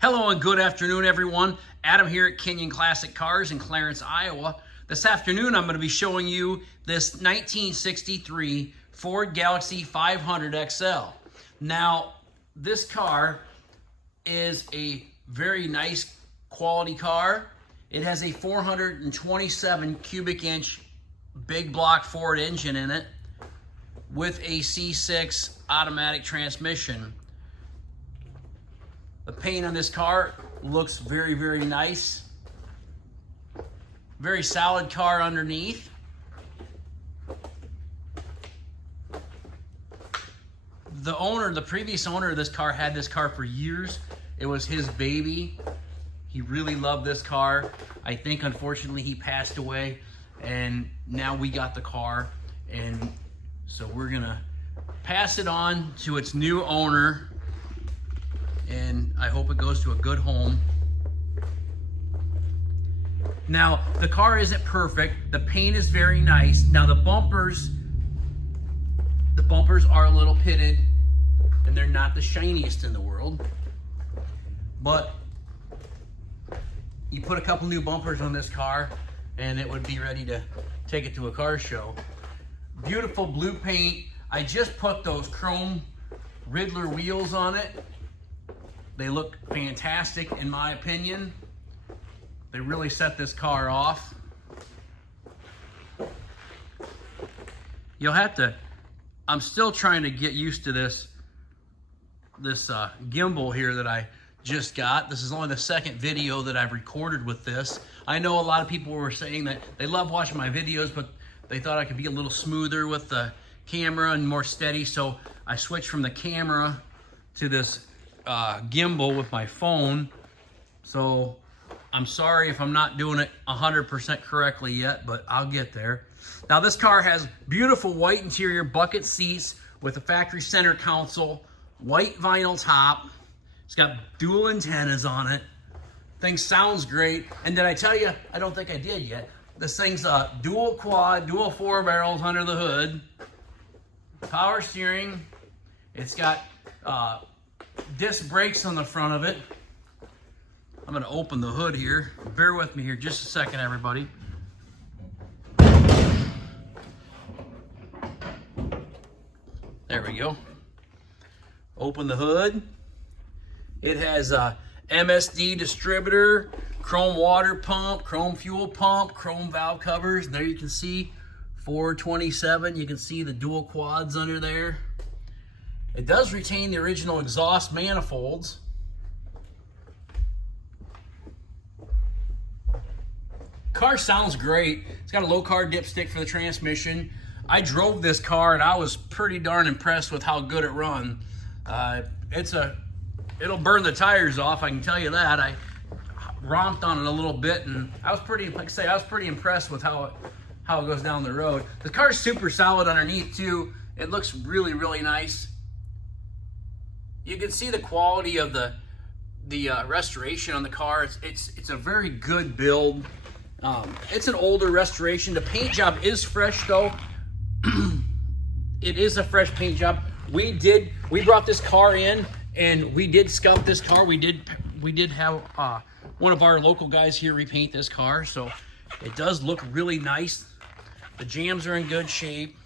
Hello and good afternoon, everyone. Adam here at Kenyon Classic Cars in Clarence, Iowa. This afternoon, I'm going to be showing you this 1963 Ford Galaxie 500 XL. Now, this car is a very nice quality car. It has a 427 cubic inch big block Ford engine in it with a C6 automatic transmission. The paint on this car looks very, very nice. Very solid car underneath. The previous owner of this car had this car for years. It was his baby. He really loved this car. I think unfortunately he passed away and now we got the car, and so we're gonna pass it on to its new owner, and I hope it goes to a good home. Now, the car isn't perfect. The paint is very nice. Now, the bumpers are a little pitted, and they're not the shiniest in the world. But you put a couple new bumpers on this car, and it would be ready to take it to a car show. Beautiful blue paint. I just put those chrome Riddler wheels on it. They look fantastic in my opinion. They really set this car off. You'll have to, I'm still trying to get used to this gimbal here that I just got. This is only the second video that I've recorded with this. I know a lot of people were saying that they love watching my videos, but they thought I could be a little smoother with the camera and more steady, so I switched from the camera to this gimbal with my phone. So I'm sorry if I'm not doing it 100% correctly yet, but I'll get there. Now, this car has beautiful white interior bucket seats with a factory center console, white vinyl top. It's got dual antennas on it. Thing sounds great. And did I tell you? I don't think I did yet. This thing's a dual quad, dual 4 barrels under the hood. Power steering. It's got disc brakes on the front of it. I'm going to open the hood here. Bear with me here just a second, everybody. There we go. Open the hood. It has a MSD distributor, chrome water pump, chrome fuel pump, chrome valve covers. There you can see 427. You can see the dual quads under there. It does retain the original exhaust manifolds. Car sounds great. It's got a low car dipstick for the transmission. I drove this car and I was pretty darn impressed with how good it run. It'll burn the tires off, I can tell you that. I romped on it a little bit, and I was pretty, like I say, I was pretty impressed with how it goes down the road. The car's super solid underneath too. It looks really, really nice. You can see the quality of the restoration on the car. It's a very good build. It's an older restoration. The paint job is fresh though. It is a fresh paint job. We brought this car in and we did scuff this car. We did have one of our local guys here repaint this car, so it does look really nice. The jambs are in good shape.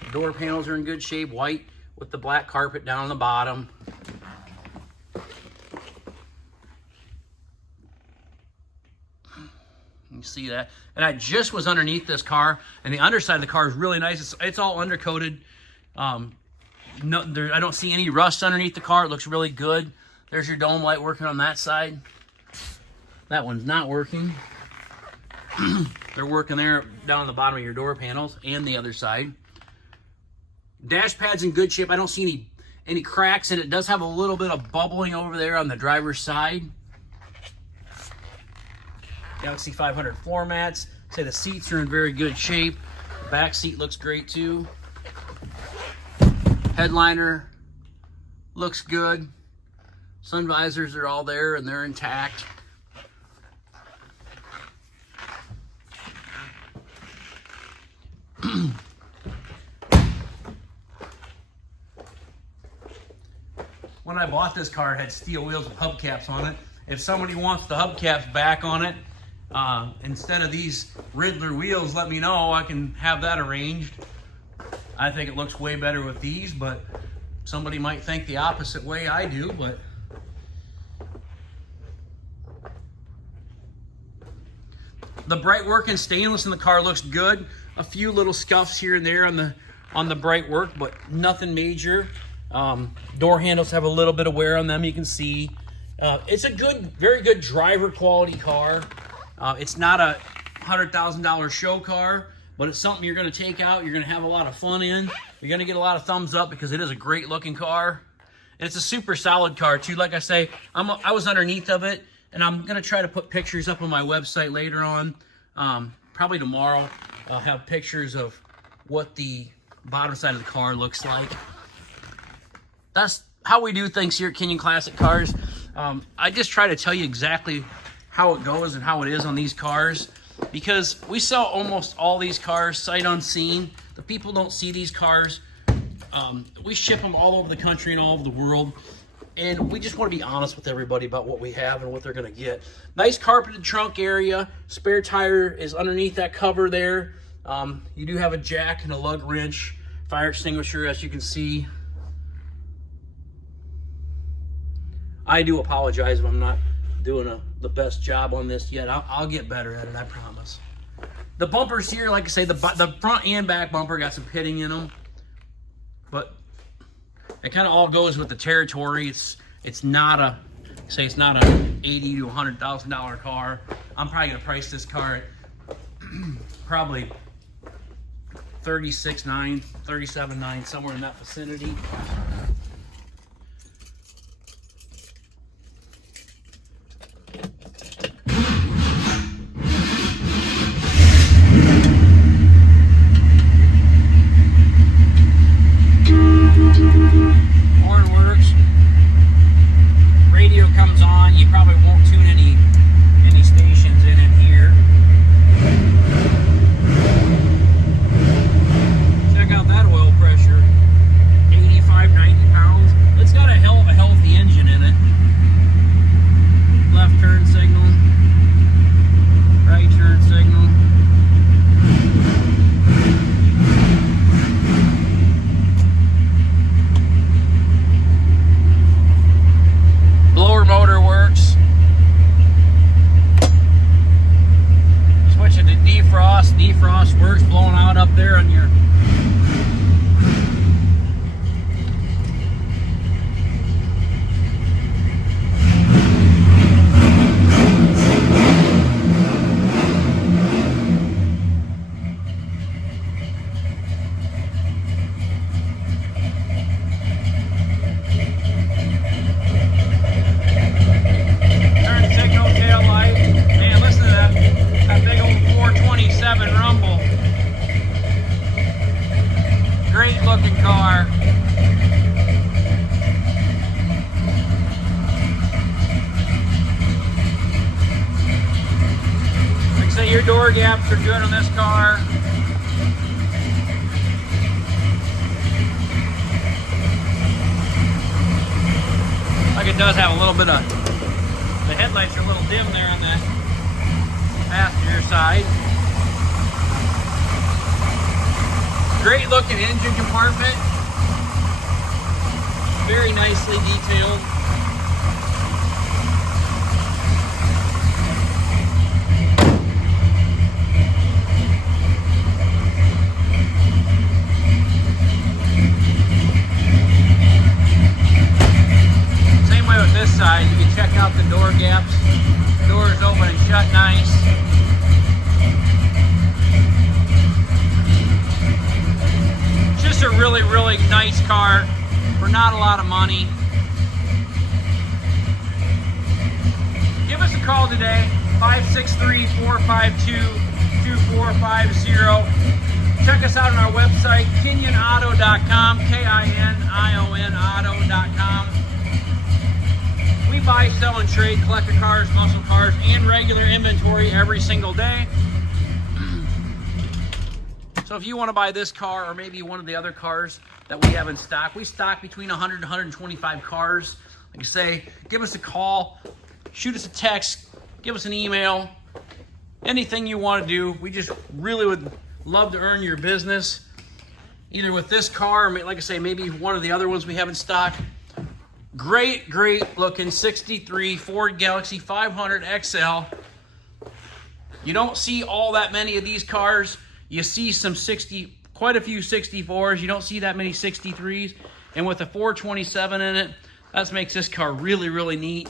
The door panels are in good shape, white with the black carpet down on the bottom. You see that? And I just was underneath this car, and the underside of the car is really nice. It's all undercoated. I don't see any rust underneath the car. It looks really good. There's your dome light working on that side. That one's not working. They're working there down on the bottom of your door panels and the other side. Dash pad's in good shape. I don't see any cracks in it. It does have a little bit of bubbling over there on the driver's side. Galaxie 500 floor mats. Say the seats are in very good shape. The back seat looks great too. Headliner looks good. Sun visors are all there and they're intact. When I bought this car, it had steel wheels with hubcaps on it. If somebody wants the hubcaps back on it, instead of these Riddler wheels, let me know. I can have that arranged. I think it looks way better with these, but somebody might think the opposite way I do, but the bright work and stainless in the car looks good. A few little scuffs here and there on the bright work, but nothing major. Door handles have a little bit of wear on them, you can see. It's a good, very good driver quality car. It's not a $100,000 show car, but it's something you're going to take out. You're going to have a lot of fun in. You're going to get a lot of thumbs up because it is a great looking car. And it's a super solid car too. Like I say, I was underneath of it, and I'm going to try to put pictures up on my website later on. Probably tomorrow. I'll have pictures of what the bottom side of the car looks like. That's how we do things here at Kenyon Classic Cars. I just try to tell you exactly how it goes and how it is on these cars, because we sell almost all these cars sight unseen. The people don't see these cars. We ship them all over the country and all over the world, and we just want to be honest with everybody about what we have and what they're going to get. Nice carpeted trunk area. Spare tire is underneath that cover there. You do have a jack and a lug wrench, fire extinguisher, as you can see. I do apologize if I'm not doing the best job on this yet. I'll get better at it, I promise. The bumpers here, like I say, the front and back bumper got some pitting in them, but it kind of all goes with the territory. It's not a $80,000 to $100,000 car. I'm probably gonna price this car at probably $36,900, $37,900, somewhere in that vicinity. Defrost works, blowing out up there on your turn signal, tail light. Man, listen to that big old 427 rumble. Great looking car. Like I say, your door gaps are good on this car. Like it does have a little bit of, the headlights are a little dim there on that passenger side. Great looking engine compartment. Very nicely detailed. Same way with this side. You can check out the door gaps. Doors open and shut nice. Just a really, really nice car for not a lot of money. Give us a call today, 563-452-2450. Check us out on our website, KinyonAuto.com, KINION auto.com. We buy, sell, and trade collector cars, muscle cars, and regular inventory every single day. So if you want to buy this car or maybe one of the other cars that we have in stock, we stock between 100 to 125 cars. Like I say, give us a call, shoot us a text, give us an email, anything you want to do. We just really would love to earn your business, either with this car or, like I say, maybe one of the other ones we have in stock. Great, great looking 63 Ford Galaxie 500 XL. You don't see all that many of these cars. You see quite a few 64s. You don't see that many 63s. And with a 427 in it, that makes this car really, really neat.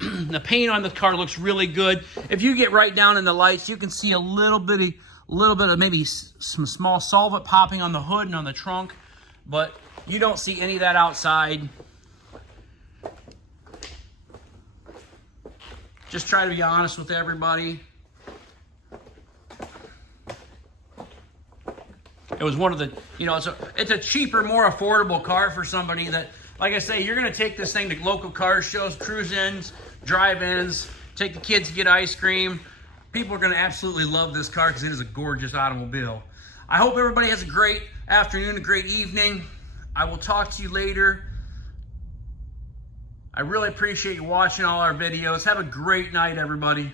The paint on the car looks really good. If you get right down in the lights, you can see a little bit of maybe some small solvent popping on the hood and on the trunk, but you don't see any of that outside. Just try to be honest with everybody. It was one of the, it's a cheaper, more affordable car for somebody that, like I say, you're going to take this thing to local car shows, cruise-ins, drive-ins, take the kids to get ice cream. People are going to absolutely love this car because it is a gorgeous automobile. I hope everybody has a great afternoon, a great evening. I will talk to you later. I really appreciate you watching all our videos. Have a great night, everybody.